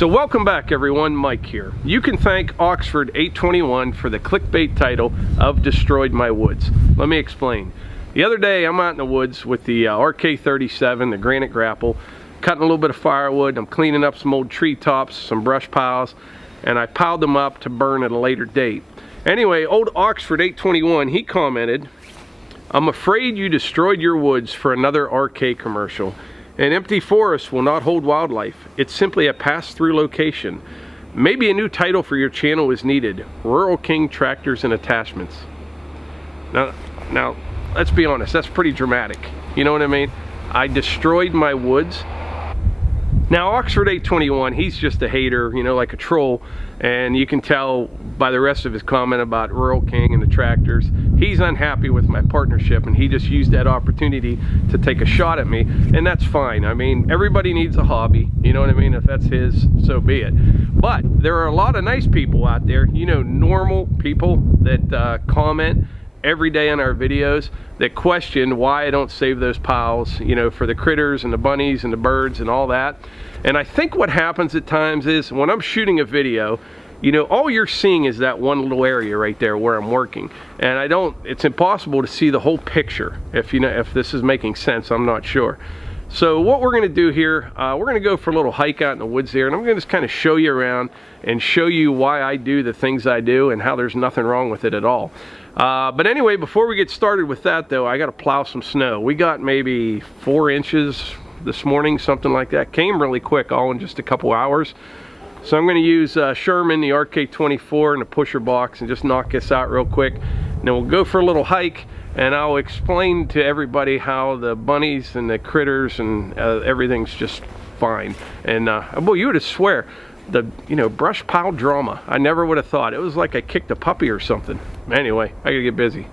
So welcome back everyone, Mike here. You can thank Oxford 821 for the clickbait title of Destroyed My Woods. Let me explain. The other day I'm out in the woods with the RK37, the Granite Grapple, cutting a little bit of firewood. I'm cleaning up some old tree tops, some brush piles, and I piled them up to burn at a later date. Anyway, old Oxford 821, he commented, "I'm afraid you destroyed your woods for another RK commercial. An empty forest will not hold wildlife. It's simply a pass-through location. Maybe a new title for your channel is needed. Rural King Tractors and Attachments." Now, let's be honest, that's pretty dramatic. You know what I mean? I destroyed my woods. Now, Oxford 821, he's just a hater, you know, like a troll. And you can tell by the rest of his comment about Rural King and the tractors. He's unhappy with my partnership, and he just used that opportunity to take a shot at me, and that's fine. I mean, everybody needs a hobby, you know what I mean? If that's his, so be it. But there are a lot of nice people out there, you know, normal people that comment every day on our videos that question why I don't save those piles, you know, for the critters and the bunnies and the birds and all that. And I think what happens at times is when I'm shooting a video, you know, all you're seeing is that one little area right there where I'm working. And it's impossible to see the whole picture. If you know, if this is making sense, I'm not sure. So what we're gonna do here, we're gonna go for a little hike out in the woods here, and I'm gonna just kind of show you around and show you why I do the things I do and how there's nothing wrong with it at all. But anyway, before we get started with that though, I gotta plow some snow. We got maybe 4 inches this morning, something like that. Came really quick, all in just a couple hours. So I'm gonna use Sherman, the RK24 and the pusher box and just knock this out real quick. And then we'll go for a little hike, and I'll explain to everybody how the bunnies and the critters and everything's just fine. And boy, you would have swear the, you know, brush pile drama. I never would have thought. It was like I kicked a puppy or something. Anyway, I gotta get busy.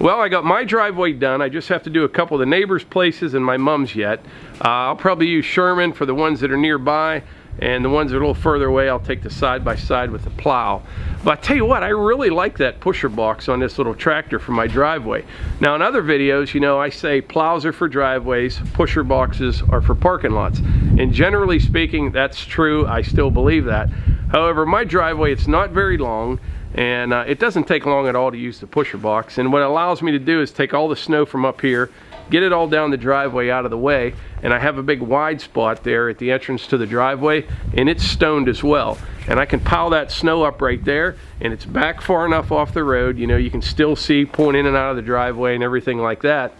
Well, I got my driveway done. I just have to do a couple of the neighbors' places and my mom's yet. I'll probably use Sherman for the ones that are nearby, and the ones that are a little further away, I'll take the side-by-side with the plow. But I tell you what, I really like that pusher box on this little tractor for my driveway. Now in other videos, you know, I say plows are for driveways, pusher boxes are for parking lots. And generally speaking, that's true. I still believe that. However, my driveway, it's not very long, and it doesn't take long at all to use the pusher box. And what it allows me to do is take all the snow from up here, get it all down the driveway out of the way, and I have a big wide spot there at the entrance to the driveway, and it's stoned as well. And I can pile that snow up right there, and it's back far enough off the road, you know, you can still see pulling in and out of the driveway and everything like that.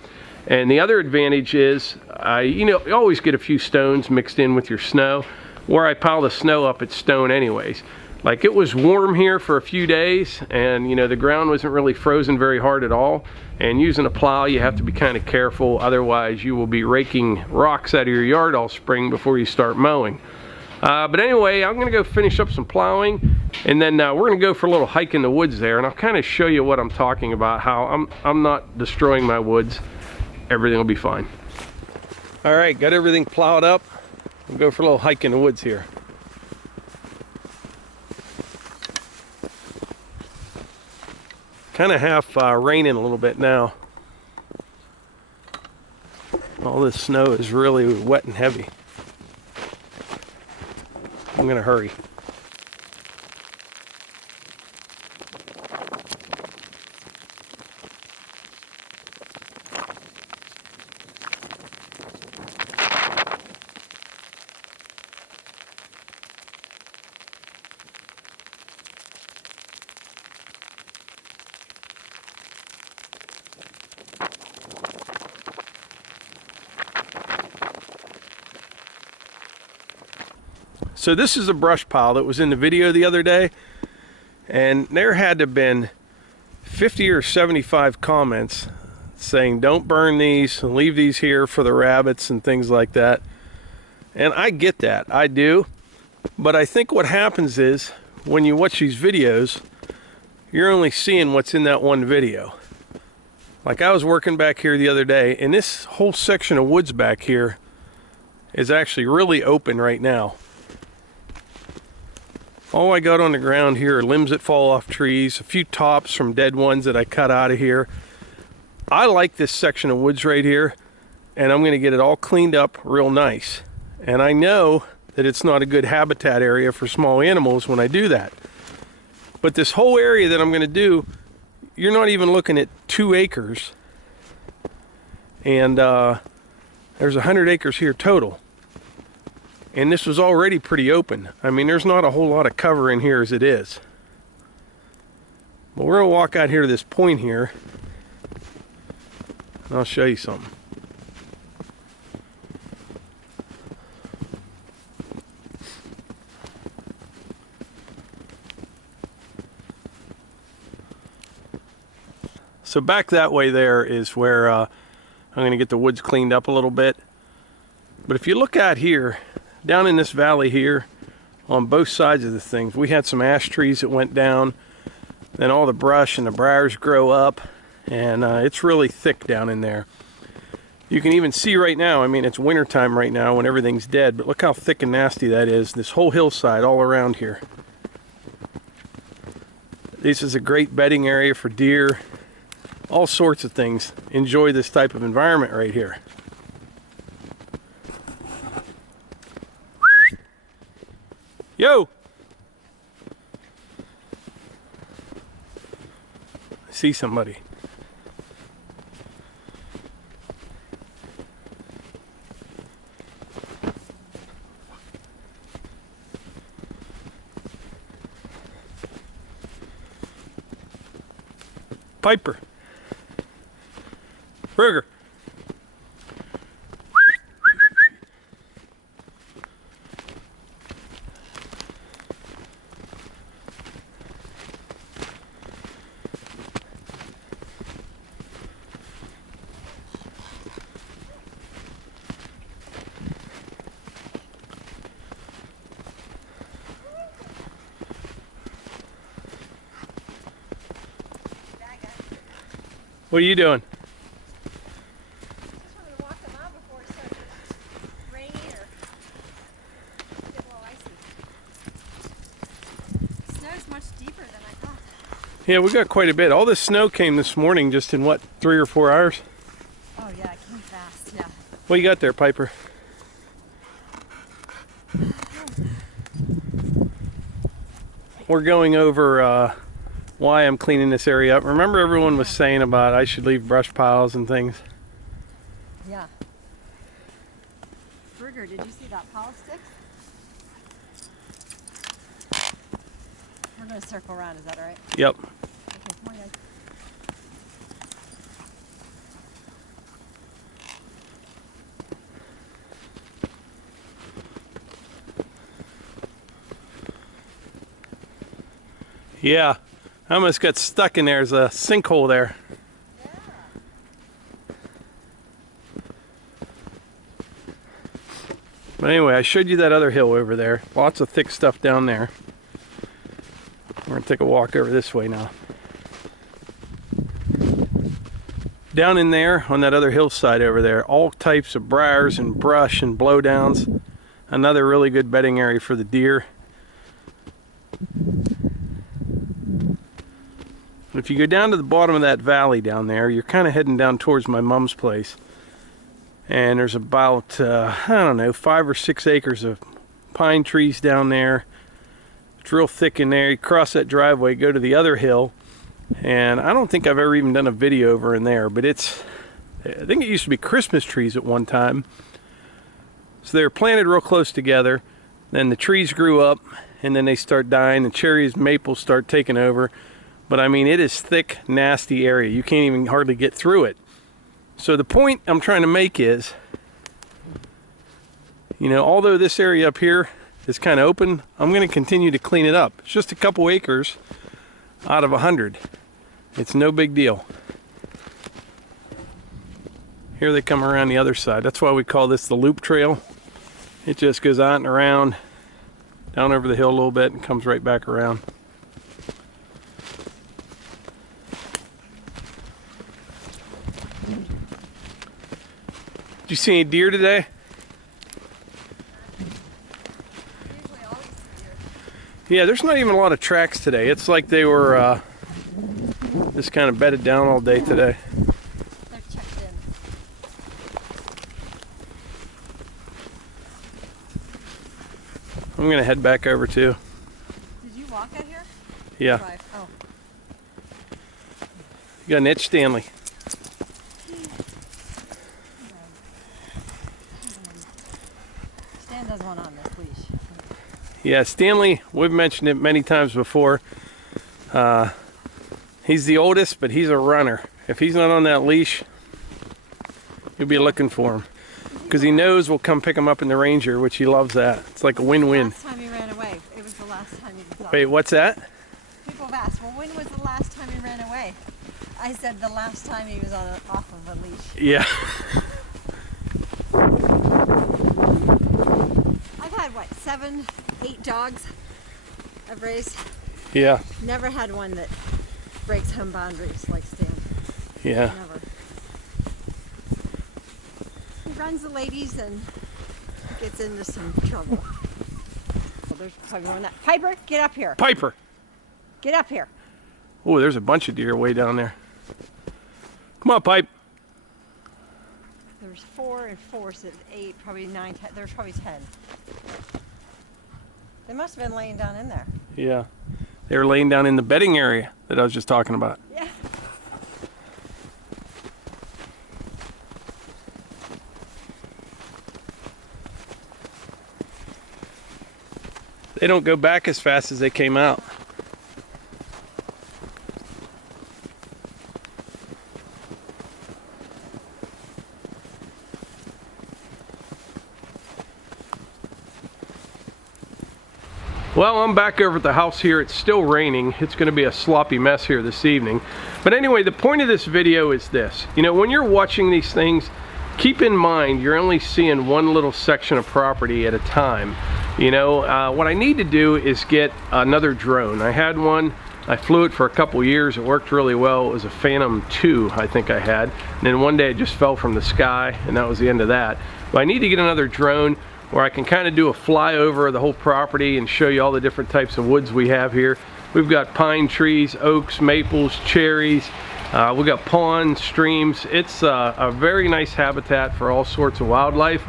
And the other advantage is, you know, you always get a few stones mixed in with your snow. Where I pile the snow up, it's stone anyways. Like, it was warm here for a few days, and you know, the ground wasn't really frozen very hard at all. And using a plow, you have to be kind of careful, otherwise you will be raking rocks out of your yard all spring before you start mowing. But anyway, I'm gonna go finish up some plowing, and then we're gonna go for a little hike in the woods there, and I'll kind of show you what I'm talking about, how I'm not destroying my woods. Everything will be fine. All right, got everything plowed up. We'll go for a little hike in the woods here. Kind of half raining a little bit now. All this snow is really wet and heavy. I'm gonna hurry. So this is a brush pile that was in the video the other day, and there had to have been 50 or 75 comments saying don't burn these, leave these here for the rabbits and things like that. And I get that, I do. But I think what happens is when you watch these videos, you're only seeing what's in that one video. Like, I was working back here the other day, and this whole section of woods back here is actually really open right now. All I got on the ground here are limbs that fall off trees, a few tops from dead ones that I cut out of here. I like this section of woods right here, and I'm going to get it all cleaned up real nice. And I know that it's not a good habitat area for small animals when I do that. But this whole area that I'm going to do, you're not even looking at 2 acres. And there's 100 acres here total. And this was already pretty open. I mean, there's not a whole lot of cover in here as it is. But we're gonna walk out here to this point here, and I'll show you something. So back that way there is where I'm gonna get the woods cleaned up a little bit. But if you look out here, down in this valley here, on both sides of the thing, we had some ash trees that went down, then all the brush and the briars grow up, and it's really thick down in there. You can even see right now, I mean, it's winter time right now when everything's dead, but look how thick and nasty that is, this whole hillside all around here. This is a great bedding area for deer, all sorts of things. Enjoy this type of environment right here. Yo! I see somebody. Piper. Ruger. What are you doing? Just wanted to walk them out before it started raining or get a little icy. Snow's much deeper than I thought. Yeah, we got quite a bit. All this snow came this morning just in what, 3 or 4 hours? Oh yeah, it came fast, yeah. What you got there, Piper? We're going over why I'm cleaning this area up. Remember everyone was saying about I should leave brush piles and things? Yeah. Burger, did you see that pile stick? We're going to circle around, is that all right? Yep. Okay, come on guys. Yeah, I almost got stuck in there. There's a sinkhole there. Yeah. But anyway, I showed you that other hill over there. Lots of thick stuff down there. We're gonna take a walk over this way now. Down in there, on that other hillside over there, all types of briars and brush and blowdowns. Another really good bedding area for the deer. If you go down to the bottom of that valley down there, you're kind of heading down towards my mom's place. And there's about, I don't know, 5 or 6 acres of pine trees down there. It's real thick in there. You cross that driveway, go to the other hill. And I don't think I've ever even done a video over in there, but it's, I think it used to be Christmas trees at one time. So they were planted real close together. Then the trees grew up, and then they start dying. The cherries, maples start taking over. But I mean, it is thick, nasty area. You can't even hardly get through it. So the point I'm trying to make is, you know, although this area up here is kind of open, I'm going to continue to clean it up. It's just a couple acres out of 100. It's no big deal. Here they come around the other side. That's why we call this the loop trail. It just goes out and around, down over the hill a little bit, and comes right back around. Did you see any deer today? Usually always see deer. Yeah, there's not even a lot of tracks today. It's like they were just kind of bedded down all day today. They're checked in. I'm going to head back over too. Did you walk out here? Yeah. Drive. Oh. You got an itch, Stanley. Stan does one on this leash. Yeah, Stanley, we've mentioned it many times before. He's the oldest, but he's a runner. If he's not on that leash, you'll be looking for him. Because he knows we'll come pick him up in the Ranger, which he loves that. It's like a win-win. Last time he ran away. It was the last time he was off. Wait, what's that? People have asked, well, when was the last time he ran away? I said the last time he was off of a leash. Yeah. I've had, what, 7, 8 dogs I've raised. Yeah. Never had one that breaks home boundaries like Stan. Yeah. Never. He runs the ladies and gets into some trouble. Well, there's probably one that. Piper, get up here. Piper. Get up here. Oh, there's a bunch of deer way down there. Come on, Pipe. There's 4 and 4, so 8, probably 9, 10. There's probably 10. They must have been laying down in there. Yeah. They were laying down in the bedding area that I was just talking about. Yeah. They don't go back as fast as they came out. Well, I'm back over at the house here. It's still raining. It's going to be a sloppy mess here this evening. But anyway, the point of this video is this. You know, when you're watching these things, keep in mind you're only seeing one little section of property at a time. You know, what I need to do is get another drone. I had one I flew it for a couple years. It worked really well. It was a Phantom 2 I think I had. And then one day it just fell from the sky, and that was the end of that. But I need to get another drone where I can kind of do a flyover of the whole property and show you all the different types of woods we have here. We've got pine trees, oaks, maples, cherries. We've got ponds, streams. It's a very nice habitat for all sorts of wildlife.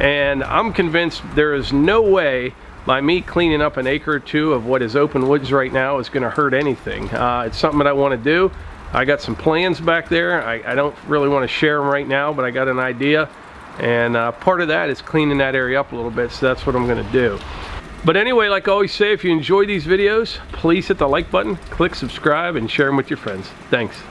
And I'm convinced there is no way by me cleaning up an acre or two of what is open woods right now is going to hurt anything. It's something that I want to do. I got some plans back there. I don't really want to share them right now, but I got an idea. And part of that is cleaning that area up a little bit, so that's what I'm going to do. But anyway, like I always say, if you enjoy these videos, please hit the like button, click subscribe, and share them with your friends. Thanks.